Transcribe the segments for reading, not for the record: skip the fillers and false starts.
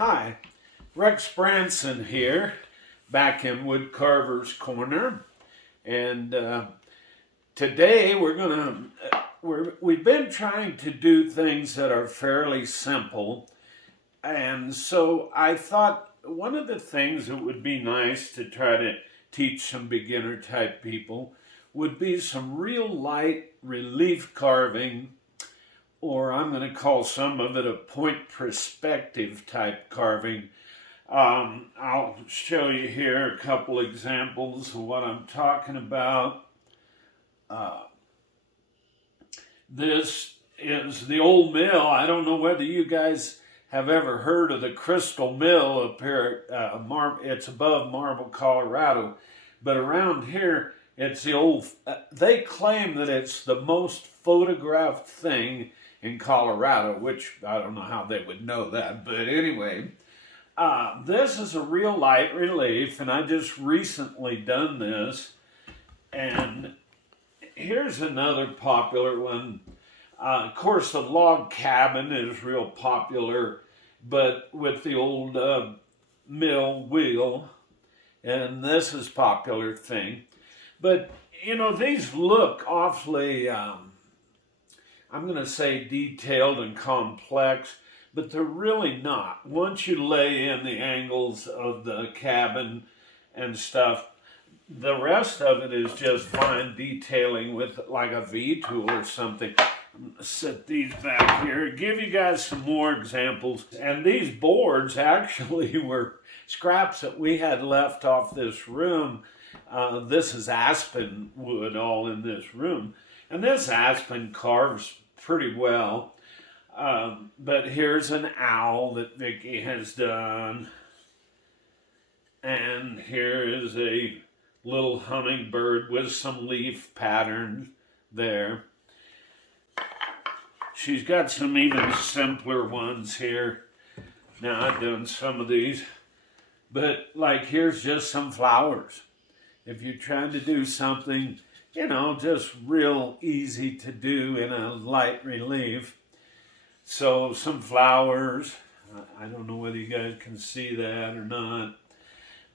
Hi, Rex Branson here, back in Woodcarver's Corner, and today we've been trying to do things that are fairly simple, and so I thought one of the things that would be nice to try to teach some beginner type people would be some real light relief carving, or I'm going to call some of it a point perspective type carving. I'll show you here a couple examples of what I'm talking about. This is the old mill. I don't know whether you guys have ever heard of the Crystal Mill up here. It's above Marble, Colorado. But around here, it's the old, they claim that it's the most photographed thing in Colorado, which I don't know how they would know that, but anyway, this is a real light relief, and I just recently done this, and here's another popular one. Of course, the log cabin is real popular, but with the old mill wheel, and this is a popular thing. But, you know, these look awfully I'm going to say detailed and complex, but they're really not. Once you lay in the angles of the cabin and stuff, the rest of it is just fine detailing with like a V-tool or something. I'm going to set these back here, give you guys some more examples. And these boards actually were scraps that we had left off this room. This is aspen wood all in this room. And this aspen carves pretty well, but here's an owl that Vicki has done, and here is a little hummingbird with some leaf patterns there. She's got some even simpler ones here. Now I've done some of these, but like here's just some flowers. If you're trying to do something, you know, just real easy to do in a light relief. So some flowers. I don't know whether you guys can see that or not.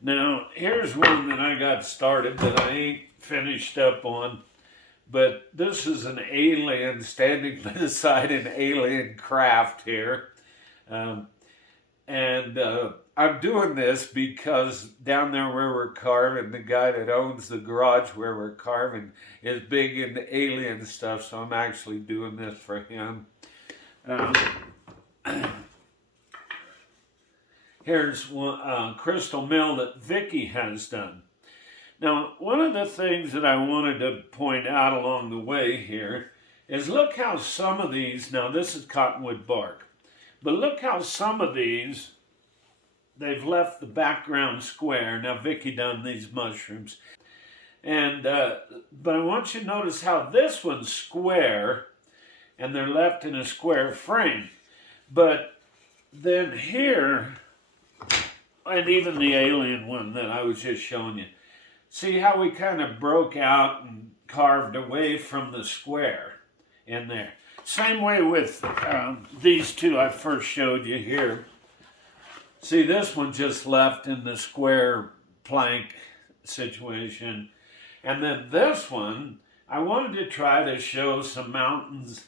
Now, here's one that I got started that I ain't finished up on. But this is an alien standing beside an alien craft here. I'm doing this because down there where we're carving, the guy that owns the garage where we're carving is big into alien stuff, so I'm actually doing this for him. Here's one crystal mill that Vicki has done. Now, one of the things that I wanted to point out along the way here is look how some of these, now this is cottonwood bark, but look how some of these, they've left the background square. Now, Vicki done these mushrooms. And, but I want you to notice how this one's square, and they're left in a square frame. But then here, and even the alien one that I was just showing you, see how we kind of broke out and carved away from the square in there. Same way with these two I first showed you here. See, this one just left in the square plank situation. And then this one, I wanted to try to show some mountains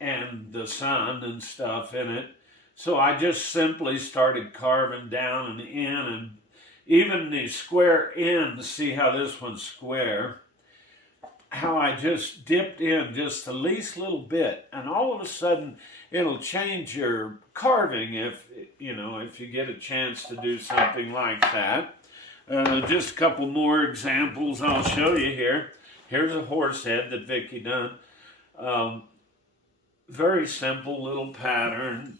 and the sun and stuff in it. So I just simply started carving down and in, and even the square ends, see how this one's square, how I just dipped in just the least little bit, and all of a sudden it'll change your carving if you get a chance to do something like that. Just a couple more examples I'll show you here. Here's a horse head that Vicki done. Very simple little pattern.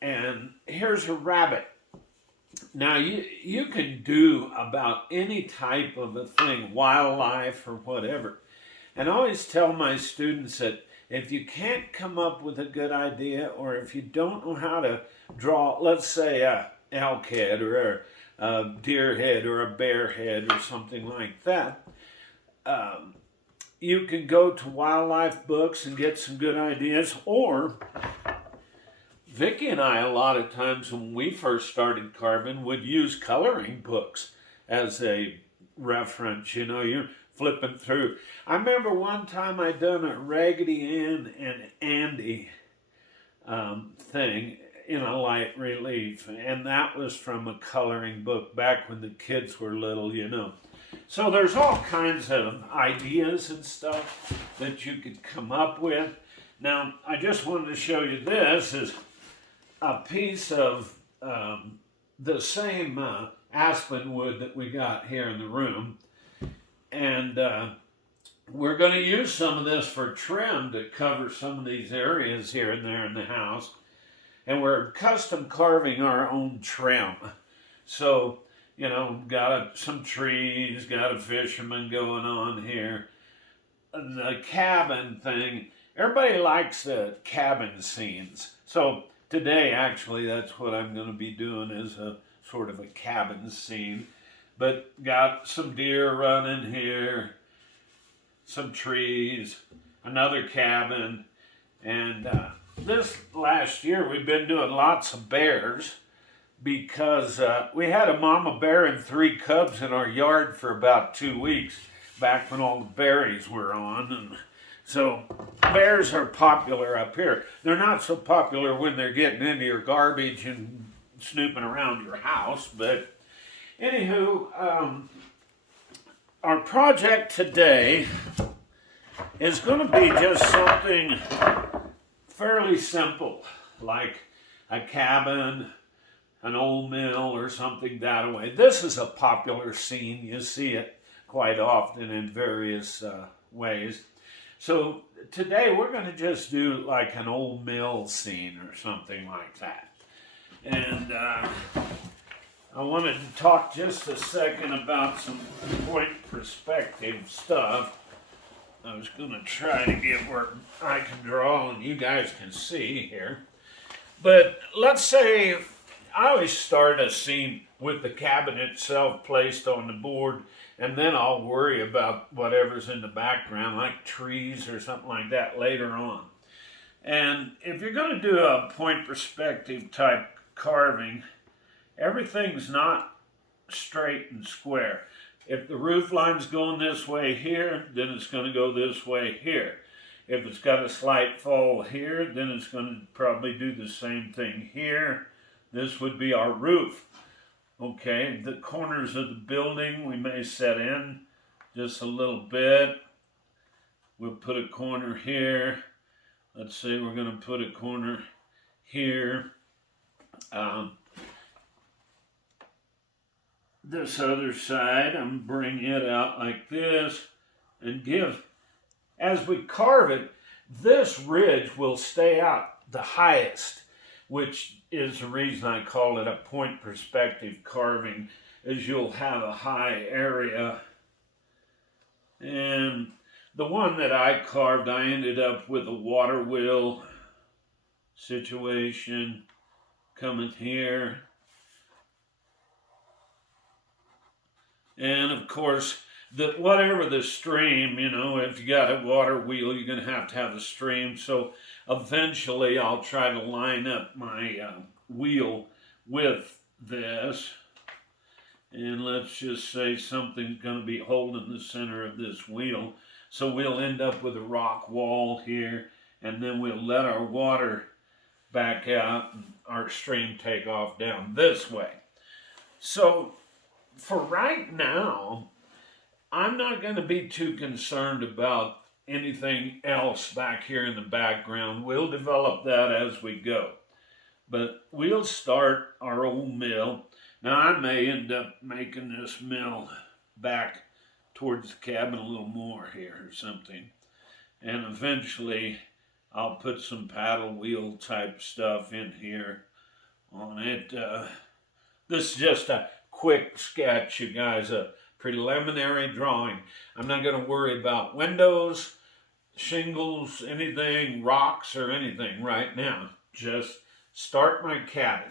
And here's a rabbit. Now, you can do about any type of a thing, wildlife or whatever. And I always tell my students that if you can't come up with a good idea, or if you don't know how to draw, let's say a elk head or a deer head or a bear head or something like that, you can go to wildlife books and get some good ideas, or Vicky and I, a lot of times when we first started carving, would use coloring books as a reference. You know, you're flipping through. I remember one time I done a Raggedy Ann and Andy thing in a light relief, and that was from a coloring book back when the kids were little, you know. So there's all kinds of ideas and stuff that you could come up with. Now, I just wanted to show you this is a piece of the same aspen wood that we got here in the room. And we're going to use some of this for trim to cover some of these areas here and there in the house. And we're custom carving our own trim. So, you know, got some trees, got a fisherman going on here. The cabin thing, everybody likes the cabin scenes. So today, actually, that's what I'm going to be doing is a sort of a cabin scene. But got some deer running here, some trees, another cabin, and this last year we've been doing lots of bears because we had a mama bear and 3 cubs in our yard for about 2 weeks back when all the berries were on. And so bears are popular up here. They're not so popular when they're getting into your garbage and snooping around your house, but anywho, our project today is going to be just something fairly simple, like a cabin, an old mill, or something that way. This is a popular scene. You see it quite often in various ways. So today we're going to just do like an old mill scene or something like that. And I wanted to talk just a second about some point perspective stuff. I was going to try to get where I can draw and you guys can see here. But let's say I always start a scene with the cabin itself placed on the board, and then I'll worry about whatever's in the background, like trees or something like that later on. And if you're going to do a point perspective type carving, everything's not straight and square. If the roof line's going this way here, then it's going to go this way here. If it's got a slight fall here, then it's going to probably do the same thing here. This would be our roof. Okay, the corners of the building we may set in just a little bit. We'll put a corner here. Let's say we're going to put a corner here. This other side, I'm bringing it out like this and give, as we carve it, this ridge will stay out the highest, which is the reason I call it a point perspective carving, is you'll have a high area. And the one that I carved, I ended up with a water wheel situation coming here. And of course, whatever the stream, you know, if you got a water wheel, you're going to have a stream. So eventually I'll try to line up my wheel with this. And let's just say something's going to be holding the center of this wheel. So we'll end up with a rock wall here, and then we'll let our water back out and our stream take off down this way. So for right now, I'm not going to be too concerned about anything else back here in the background. We'll develop that as we go. But we'll start our old mill. Now I may end up making this mill back towards the cabin a little more here or something. And eventually I'll put some paddle wheel type stuff in here on it. This is just a quick sketch, you guys, a preliminary drawing. I'm not going to worry about windows, shingles, anything, rocks, or anything right now. Just start my cabin.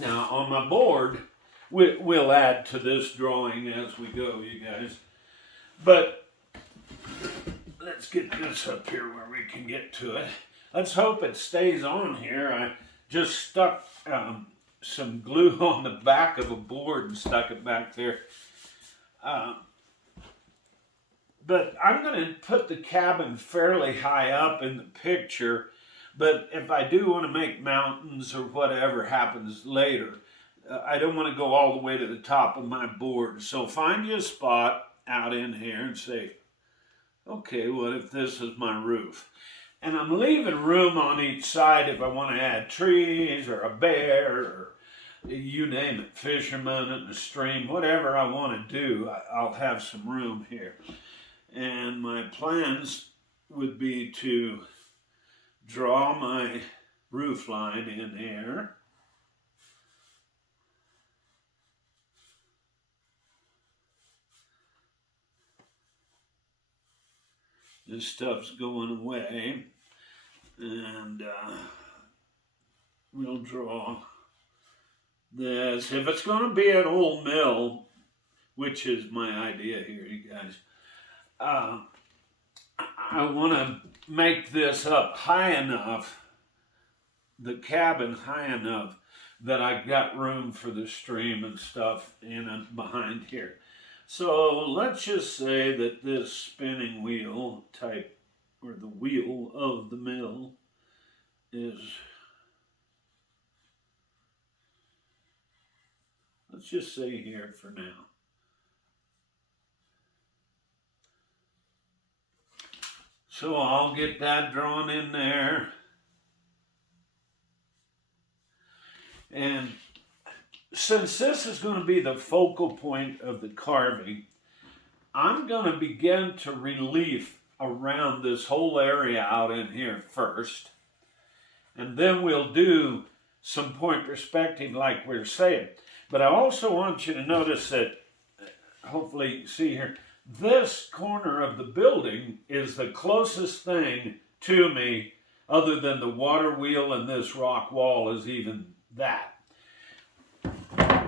Now, on my board, we'll add to this drawing as we go, you guys. But let's get this up here where we can get to it. Let's hope it stays on here. I just stuck some glue on the back of a board and stuck it back there. But I'm going to put the cabin fairly high up in the picture. But if I do want to make mountains or whatever happens later, I don't want to go all the way to the top of my board. So find you a spot out in here and say, okay, what if this is my roof? And I'm leaving room on each side if I want to add trees or a bear or you name it, fishermen in the stream, whatever I want to do, I'll have some room here. And my plans would be to draw my roof line in here. This stuff's going away. And we'll draw this. If it's going to be an old mill, which is my idea here, you guys, I want to make this up high enough, the cabin high enough, that I got room for the stream and stuff in and behind here. So let's just say that this spinning wheel type, or the wheel of the mill, is, let's just say here for now. So I'll get that drawn in there. And since this is going to be the focal point of the carving, I'm going to begin to relief around this whole area out in here first. And then we'll do some point perspective like we're saying. But I also want you to notice that, hopefully you see here, this corner of the building is the closest thing to me other than the water wheel and this rock wall is even that.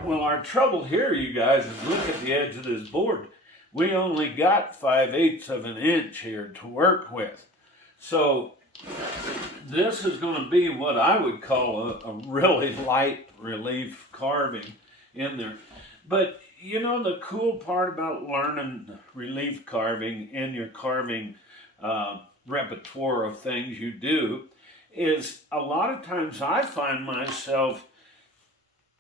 Well, our trouble here, you guys, is look at the edge of this board. We only got 5/8 of an inch here to work with. So this is going to be what I would call a really light relief carving in there. But you know, the cool part about learning relief carving in your carving repertoire of things you do is a lot of times I find myself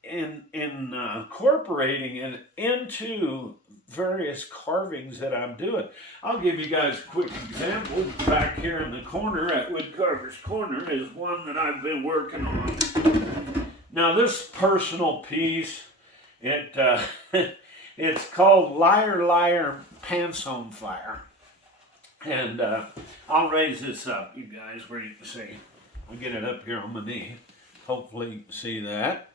incorporating it into various carvings that I'm doing. I'll give you guys a quick example. Back here in the corner at Woodcarver's Corner is one that I've been working on. Now this personal piece, it's called Liar Liar Pants on Fire. And I'll raise this up, you guys, where you can see. I'll get it up here on my knee. Hopefully you can see that.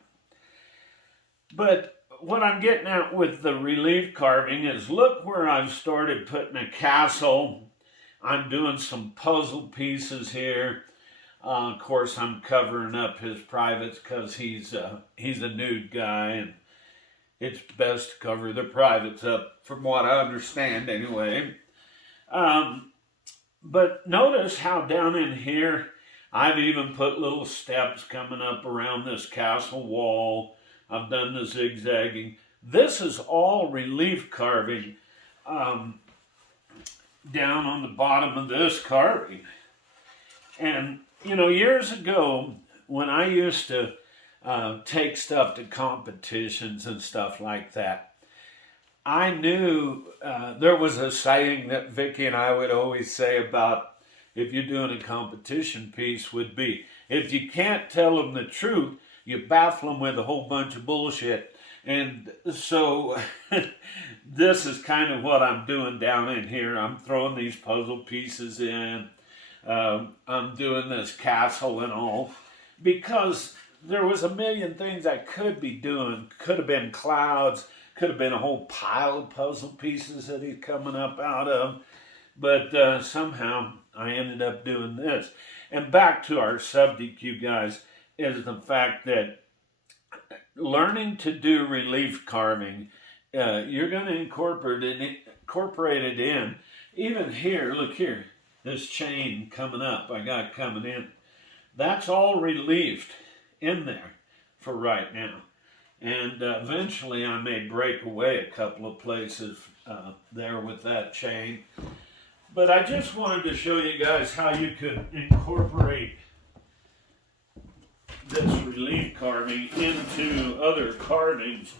But what I'm getting at with the relief carving is look where I've started putting a castle. I'm doing some puzzle pieces here. Of course, I'm covering up his privates because he's a nude guy, and it's best to cover the privates up, from what I understand anyway. But notice how down in here, I've even put little steps coming up around this castle wall. I've done the zigzagging. This is all relief carving down on the bottom of this carving. And, you know, years ago, when I used to take stuff to competitions and stuff like that, I knew there was a saying that Vicki and I would always say about if you're doing a competition piece would be, if you can't tell them the truth, you baffle them with a whole bunch of bullshit. And so this is kind of what I'm doing down in here. I'm throwing these puzzle pieces in. I'm doing this castle and all. Because there was a million things I could be doing. Could have been clouds. Could have been a whole pile of puzzle pieces that he's coming up out of. But somehow I ended up doing this. And back to our subject, you guys, is the fact that learning to do relief carving, you're going to incorporate it in. Even here, look here, this chain coming up, I got coming in. That's all reliefed in there for right now. And eventually I may break away a couple of places there with that chain. But I just wanted to show you guys how you could incorporate this relief carving into other carvings.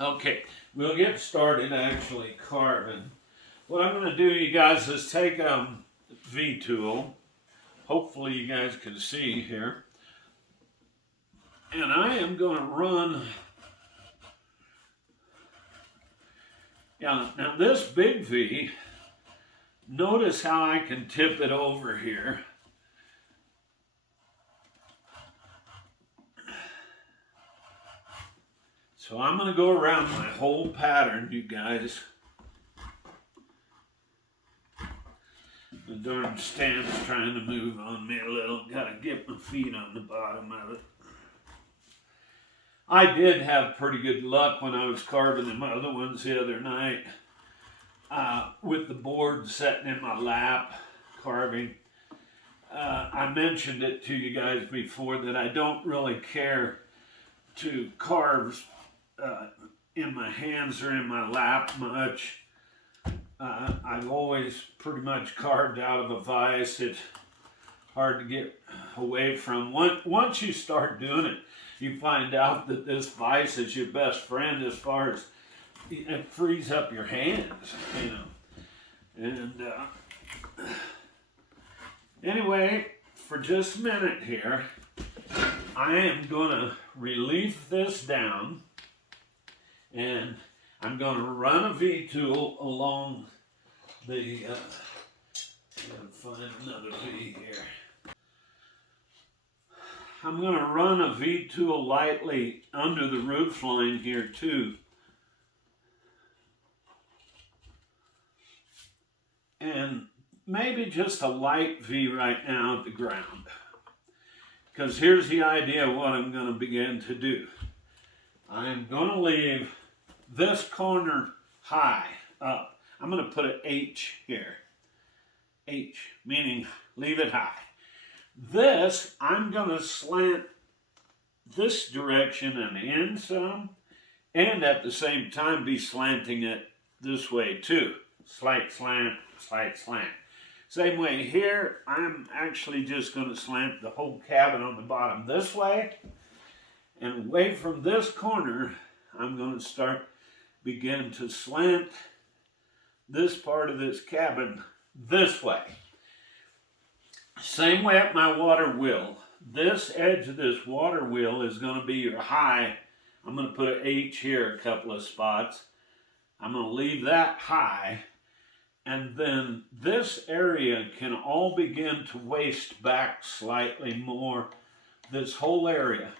Okay, we'll get started actually carving. What I'm going to do, you guys, is take a V-tool. Hopefully you guys can see here. And I am going to run. Yeah, now this big V, notice how I can tip it over here. So I'm going to go around my whole pattern, you guys. The darn stand's trying to move on me a little. Got to get my feet on the bottom of it. I did have pretty good luck when I was carving them other ones the other night with the board sitting in my lap carving. I mentioned it to you guys before that I don't really care to carve in my hands or in my lap much. I've always pretty much carved out of a vise. It's hard to get away from. Once you start doing it, you find out that this vise is your best friend as far as it frees up your hands, you know. And anyway, for just a minute here, I am going to relief this down, and I'm going to run a V-tool along the, gotta find another V here. I'm going to run a V-tool lightly under the roof line here too. And maybe just a light V right now at the ground. Because here's the idea of what I'm going to begin to do. I'm going to leave this corner high up. I'm going to put an H here. H, meaning leave it high. This, I'm going to slant this direction and in some, and at the same time be slanting it this way too. Slight slant, slight slant. Same way here, I'm actually just going to slant the whole cabin on the bottom this way, and away from this corner, I'm going to begin to slant this part of this cabin this way. Same way at my water wheel. This edge of this water wheel is going to be your high. I'm going to put an H here a couple of spots. I'm going to leave that high. And then this area can all begin to waist back slightly more. This whole area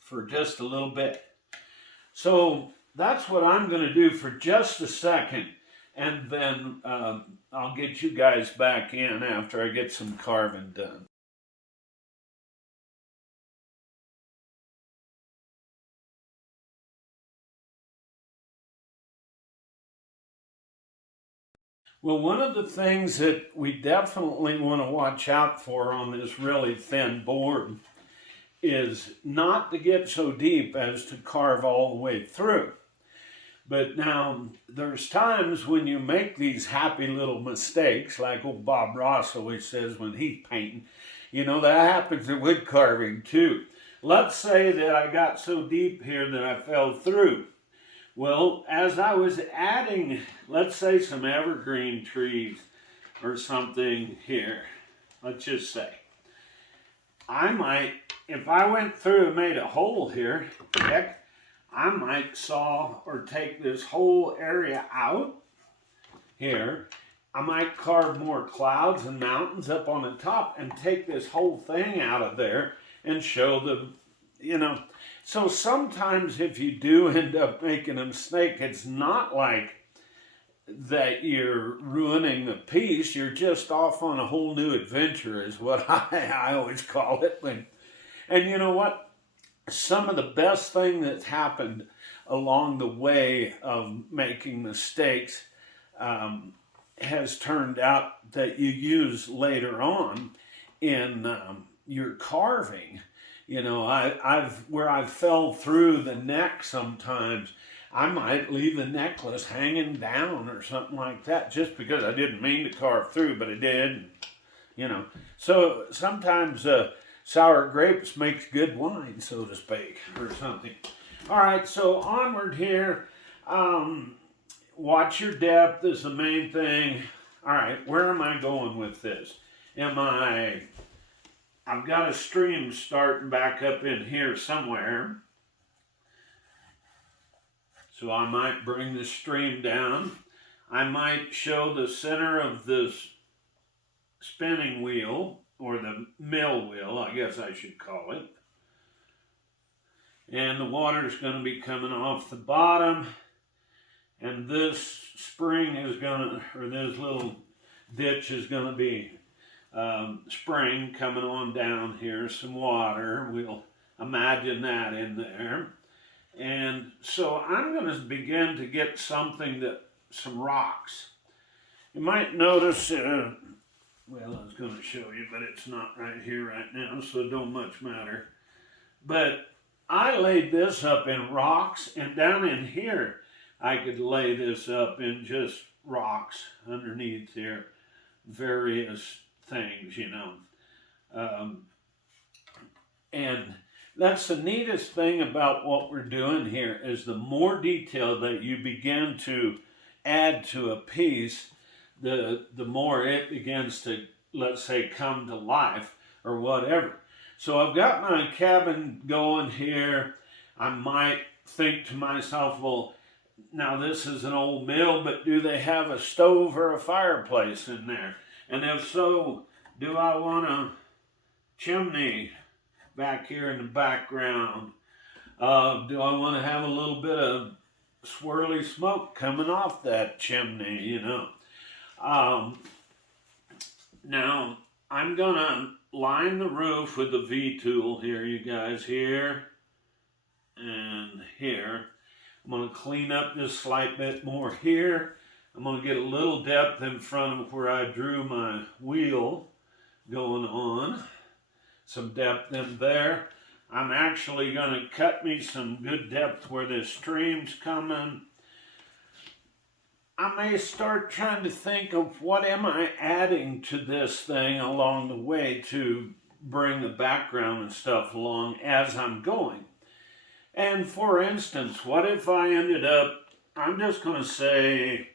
for just a little bit. So that's what I'm going to do for just a second. And then I'll get you guys back in after I get some carving done. Well, one of the things that we definitely want to watch out for on this really thin board is not to get so deep as to carve all the way through. But now, there's times when you make these happy little mistakes, like old Bob Ross always says when he's painting. You know, that happens in wood carving too. Let's say that I got so deep here that I fell through. Well, as I was adding, let's say some evergreen trees or something here, let's just say, I might, if I went through and made a hole here, heck, I might saw or take this whole area out here. I might carve more clouds and mountains up on the top and take this whole thing out of there and show the, you know. So sometimes if you do end up making a mistake, it's not like that you're ruining the piece. You're just off on a whole new adventure is what I always call it. And you know what? Some of the best thing that's happened along the way of making mistakes has turned out that you use later on in you're carving. You know, where I fell through the neck sometimes, I might leave the necklace hanging down or something like that, just because I didn't mean to carve through, but I did. You know, so sometimes sour grapes makes good wine, so to speak, or something. All right, so onward here. Watch your depth is the main thing. All right, where am I going with this? I've got a stream starting back up in here somewhere. So I might bring the stream down. I might show the center of this spinning wheel, or the mill wheel, I guess I should call it. And the water is going to be coming off the bottom. And this spring is going to, or this little ditch is going to be spring coming on down here, some water. We'll imagine that in there. And so I'm going to begin to get some rocks. You might notice, well, I was going to show you, but it's not right here right now, so it don't much matter. But I laid this up in rocks, and down in here, I could lay this up in just rocks underneath here, various things, you know. And that's the neatest thing about what we're doing here, is the more detail that you begin to add to a piece, the more it begins to, let's say, come to life or whatever. So I've got my cabin going here. I might think to myself, well, now this is an old mill, but do they have a stove or a fireplace in there? And if so, do I want a chimney back here in the background? Do I want to have a little bit of swirly smoke coming off that chimney, you know? Now, I'm going to line the roof with the V-tool here, you guys, here and here. I'm going to clean up this slight bit more here. I'm going to get a little depth in front of where I drew my wheel going on. Some depth in there. I'm actually going to cut me some good depth where this stream's coming. I may start trying to think of what am I adding to this thing along the way to bring the background and stuff along as I'm going. And for instance, what if I ended up, I'm just going to say,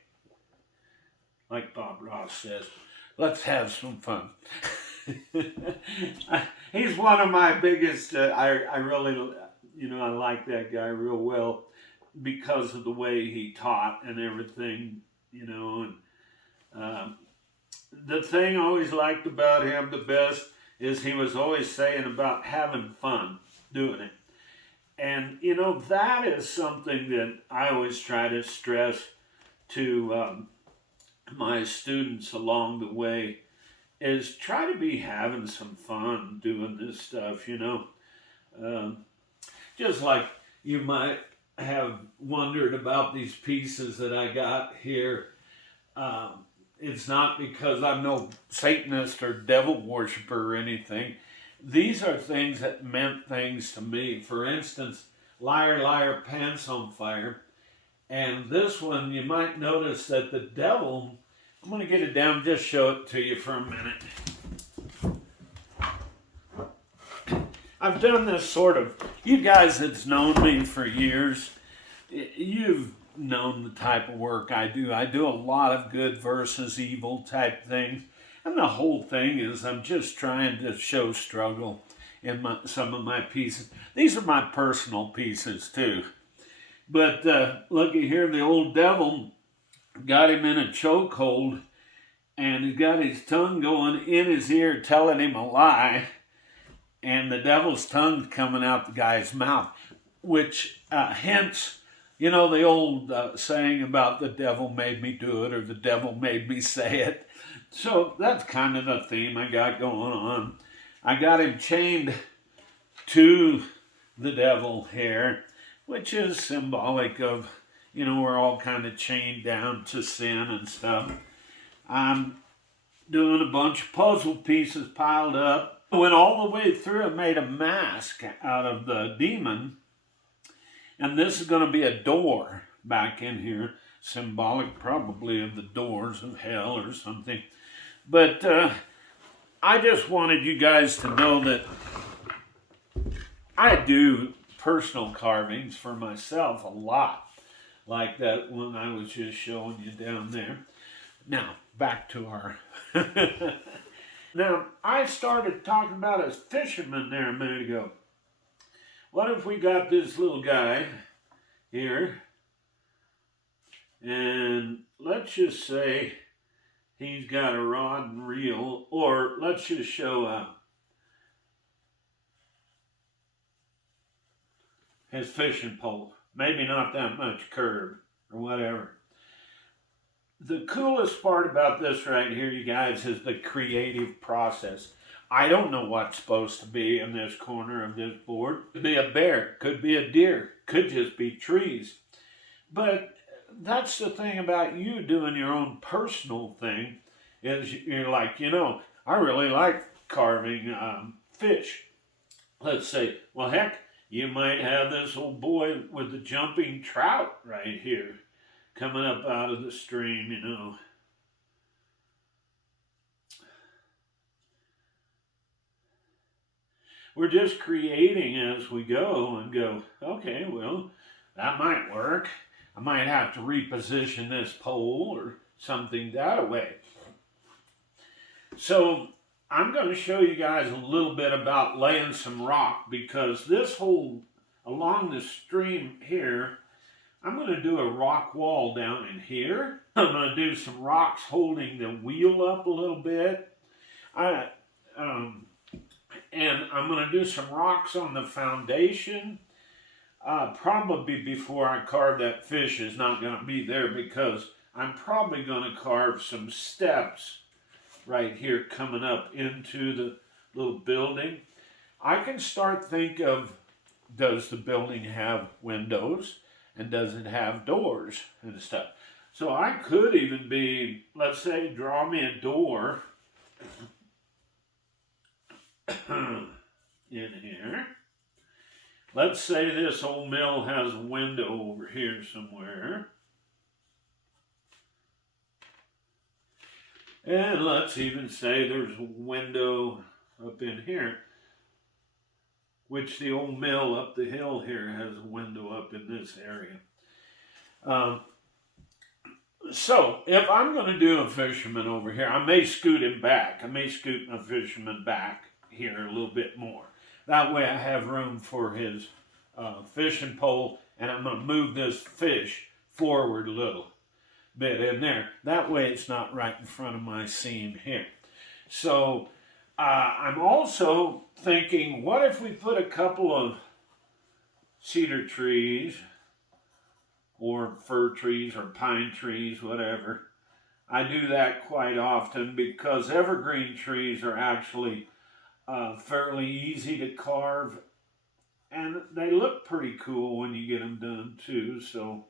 like Bob Ross says, let's have some fun. He's one of my biggest, I really, you know, I like that guy real well because of the way he taught and everything, you know. And the thing I always liked about him the best is he was always saying about having fun doing it. And, you know, that is something that I always try to stress to my students along the way, is try to be having some fun doing this stuff, you know. Just like you might have wondered about these pieces that I got here. It's not because I'm no Satanist or devil worshiper or anything. These are things that meant things to me. For instance, Liar, Liar, Pants on Fire. And this one, you might notice that the devil, I'm going to get it down, just show it to you for a minute. I've done this sort of, you guys that's known me for years, you've known the type of work I do. I do a lot of good versus evil type things. And the whole thing is I'm just trying to show struggle in some of my pieces. These are my personal pieces too. But looky here, the old devil got him in a chokehold, and he got his tongue going in his ear telling him a lie, and the devil's tongue coming out the guy's mouth, which hence, you know, the old saying about the devil made me do it, or the devil made me say it. So that's kind of the theme I got going on. I got him chained to the devil here, which is symbolic of, you know, we're all kind of chained down to sin and stuff. I'm doing a bunch of puzzle pieces piled up Went all the way through and made a mask out of the demon. And this is going to be a door back in here, symbolic probably of the doors of hell or something. But I just wanted you guys to know that I do personal carvings for myself a lot, like that one I was just showing you down there. Now, back to our... Now, I started talking about a fisherman there a minute ago. What if we got this little guy here, and let's just say he's got a rod and reel, or let's just show his fishing pole. Maybe not that much curve or whatever. The coolest part about this right here, you guys, is the creative process. I don't know what's supposed to be in this corner of this board. Could be a bear, could be a deer, could just be trees. But that's the thing about you doing your own personal thing, is you're like, you know, I really like carving fish. Let's say, well, heck, you might have this old boy with the jumping trout right here, coming up out of the stream, you know. We're just creating as we go and go, okay, well, that might work. I might have to reposition this pole or something that way. So I'm going to show you guys a little bit about laying some rock, because this whole, along the stream here, I'm going to do a rock wall down in here. I'm going to do some rocks holding the wheel up a little bit. And I'm going to do some rocks on the foundation. Probably before I carve that fish is not going to be there, because I'm probably going to carve some steps right here coming up into the little building. I can start think of, does the building have windows? And does it have doors and stuff? So I could even be, let's say, draw me a door in here. Let's say this old mill has a window over here somewhere. And let's even say there's a window up in here, which the old mill up the hill here has a window up in this area. So if I'm going to do a fisherman over here, I may scoot him back. I may scoot my fisherman back here a little bit more. That way I have room for his fishing pole, and I'm going to move this fish forward a little bit in there. That way it's not right in front of my seam here. So I'm also thinking, what if we put a couple of cedar trees or fir trees or pine trees, whatever. I do that quite often because evergreen trees are actually fairly easy to carve, and they look pretty cool when you get them done too. So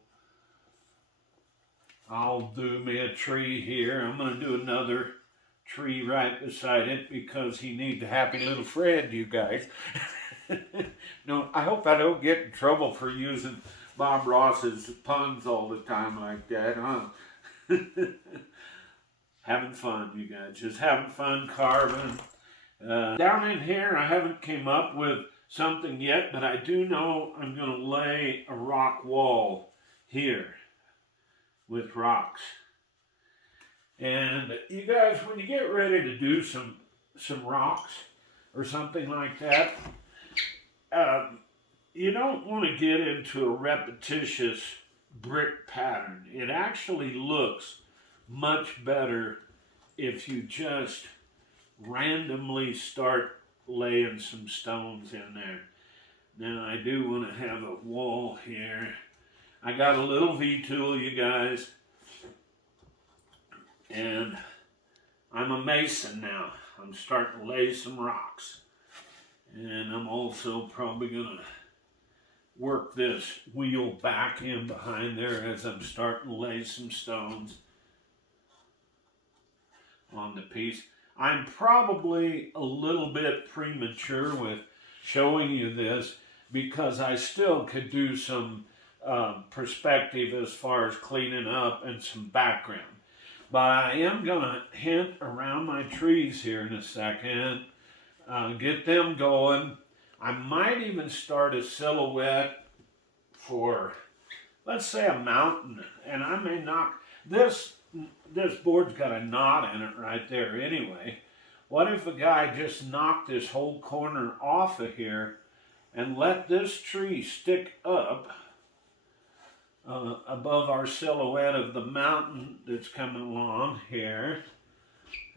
I'll do me a tree here. I'm going to do another tree right beside it because he needs a happy little friend, you guys. No, I hope I don't get in trouble for using Bob Ross's puns all the time like that, huh? Having fun, you guys. Just having fun carving. Down in here, I haven't came up with something yet, but I do know I'm going to lay a rock wall here with rocks. And you guys, when you get ready to do some rocks or something like that, you don't want to get into a repetitious brick pattern. It actually looks much better if you just randomly start laying some stones in there. Now I do want to have a wall here. I got a little V-tool, you guys, and I'm a mason now. I'm starting to lay some rocks, and I'm also probably going to work this wheel back in behind there as I'm starting to lay some stones on the piece. I'm probably a little bit premature with showing you this because I still could do some perspective as far as cleaning up and some background. But I am going to hint around my trees here in a second, get them going. I might even start a silhouette for, let's say, a mountain, and I may knock this. This board's got a knot in it right there anyway. What if a guy just knocked this whole corner off of here and let this tree stick up above our silhouette of the mountain that's coming along here?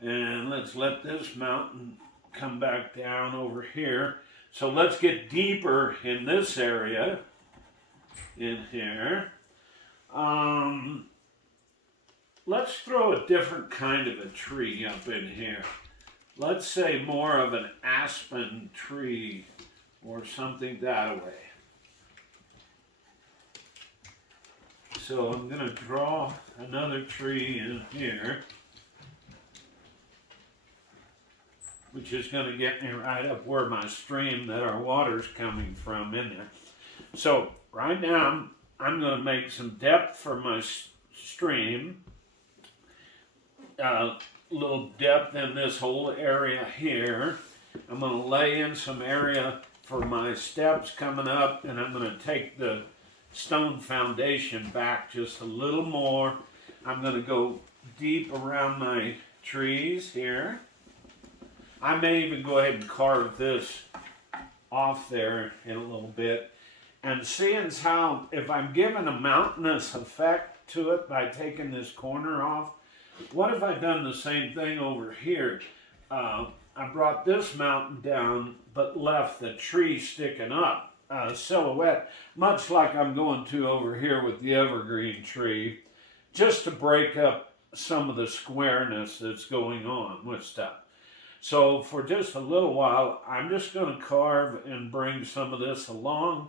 And let's let this mountain come back down over here. So let's get deeper in this area in here. Let's throw a different kind of a tree up in here. Let's say more of an aspen tree or something that way. So I'm going to draw another tree in here, which is going to get me right up where my stream that our water's coming from in there. So right now I'm going to make some depth for my stream. Little depth in this whole area here. I'm going to lay in some area for my steps coming up, and I'm going to take the stone foundation back just a little more. I'm going to go deep around my trees here. I may even go ahead and carve this off there in a little bit. And seeing how, if I'm giving a mountainous effect to it by taking this corner off, what if I done the same thing over here? I brought this mountain down, but left the tree sticking up, silhouette, much like I'm going to over here with the evergreen tree, just to break up some of the squareness that's going on with stuff. So for just a little while, I'm just going to carve and bring some of this along.